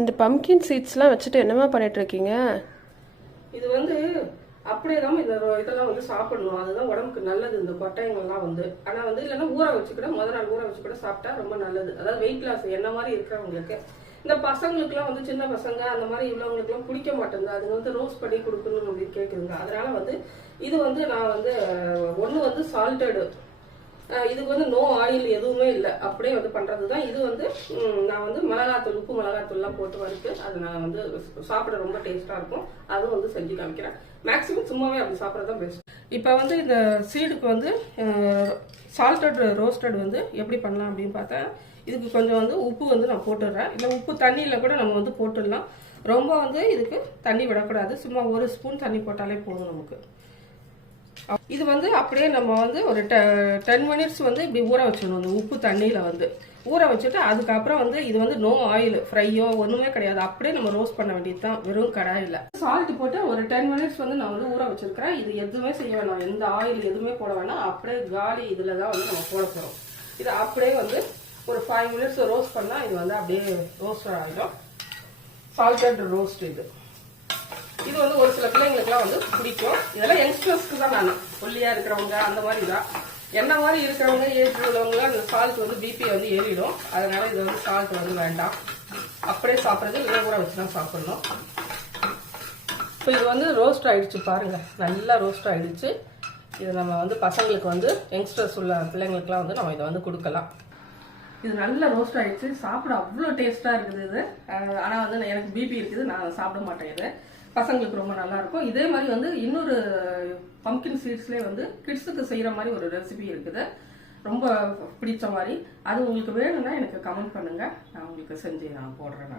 இந்த பம்கின் சீட்ஸ்லாம் வச்சுட்டு என்னமா பண்ணிட்டு இருக்கீங்க? இது வந்து அப்படியே தான் இதெல்லாம் வந்து சாப்பிடணும். அதுதான் உடம்புக்கு நல்லது இந்த கொட்டைங்கள்லாம் வந்து. ஆனால் வந்து இல்லைன்னா ஊற வச்சுக்கூட முதல் நாள் ஊற வச்சு கூட சாப்பிட்டா ரொம்ப நல்லது. அதாவது வெயிட் லாஸ் என்ன மாதிரி இருக்கிறவங்களுக்கு. இந்த பசங்களுக்குலாம் வந்து சின்ன பசங்க அந்த மாதிரி உள்ளவங்களுக்குலாம் பிடிக்க மாட்டேங்குது. அது வந்து ரோஸ்ட் பண்ணி கொடுக்கணும் அப்படின்னு கேட்குதுங்க. அதனால வந்து இது வந்து நான் வந்து ஒன்று வந்து சால்டடு, இதுக்கு வந்து நோ ஆயில் எதுவுமே இல்லை, அப்படியே வந்து பண்ணுறது தான். இது வந்து நான் வந்து மிளகாத்தூள், உப்பு மிளகாத்தூள்லாம் போட்டு வறுத்து அது நான் வந்து சாப்பிட ரொம்ப டேஸ்ட்டாக இருக்கும். அதுவும் வந்து செஞ்சு காமிக்கிறேன். மேக்ஸிமம் சும்மாவே அப்படி சாப்பிட்றது தான் பெஸ்ட். இப்போ வந்து இந்த சீடுக்கு வந்து சால்டட் ரோஸ்டட் வந்து எப்படி பண்ணலாம் அப்படின்னு பார்த்தா, இதுக்கு கொஞ்சம் வந்து உப்பு வந்து நான் போட்டுடுறேன். இல்லை உப்பு தண்ணியில் கூட நம்ம வந்து போட்டுடலாம். ரொம்ப வந்து இதுக்கு தண்ணி விடக்கூடாது. சும்மா ஒரு ஸ்பூன் தண்ணி போட்டாலே போதும் நமக்கு. இது வந்து அப்படியே நம்ம வந்து ஒரு 10 மினிட்ஸ் வந்து இப்படி ஊற வச்சிடணும். இந்த உப்பு தண்ணியில் வந்து ஊற வச்சுட்டு அதுக்கப்புறம் வந்து இது வந்து நோ ஆயில் ஃப்ரையோ ஒன்றுமே கிடையாது. அப்படியே நம்ம ரோஸ்ட் பண்ண வேண்டியது தான் வெறும் கடாயில். சால்ட் போட்டு ஒரு 10 மினிட்ஸ் வந்து நான் வந்து ஊற வச்சிருக்கிறேன். இது எதுவுமே செய்ய வேணாம், எந்த ஆயில் எதுவுமே போட வேணாம். அப்படியே காலி இதில் தான் வந்து நம்ம போட போகிறோம். இது அப்படியே வந்து ஒரு 5 மினிட்ஸ் ரோஸ்ட் பண்ணால் இது வந்து அப்படியே ரோஸ்ட் ஆகிடும். சால்டட் ரோஸ்ட் இது. இது வந்து ஒரு சில பிள்ளைங்களுக்குலாம் வந்து பிடிக்கும். இதெல்லாம் யங்ஸ்டர்ஸ்க்கு தான். நான் ஒல்லியாக இருக்கிறவங்க அந்த மாதிரி தான். என்ன மாதிரி இருக்கிறவங்க ஏஜ் உள்ளவங்க அந்த சால்ட் வந்து பிபி வந்து ஏறிடும். அதனால இது வந்து சால்ட் வந்து வேண்டாம். அப்படியே சாப்பிட்றது இல்லை, ஊற வச்சு தான் சாப்பிடணும். இப்போ இது வந்து ரோஸ்ட் ஆகிடுச்சு பாருங்க, நல்லா ரோஸ்ட் ஆகிடுச்சு. இது நம்ம வந்து பசங்களுக்கு வந்து யங்ஸ்டர்ஸ் உள்ள பிள்ளைங்களுக்குலாம் வந்து நம்ம இதை வந்து கொடுக்கலாம். இது நல்லா ரோஸ்ட் ஆகிடுச்சு. சாப்பிட அவ்வளோ டேஸ்ட்டாக இருக்குது இது. ஆனால் வந்து எனக்கு பிபி இருக்குது, நான் சாப்பிட மாட்டேன். இது பசங்களுக்கு ரொம்ப நல்லா இருக்கும். இதே மாதிரி வந்து இன்னொரு பம்கின் சீட்ஸ்லேயே வந்து கிட்ஸுக்கு செய்கிற மாதிரி ஒரு ரெசிபி இருக்குது, ரொம்ப பிடிச்ச மாதிரி. அது உங்களுக்கு வேணும்னா எனக்கு கமெண்ட் பண்ணுங்க, நான் உங்களுக்கு செஞ்சு நான் போடுறேன்.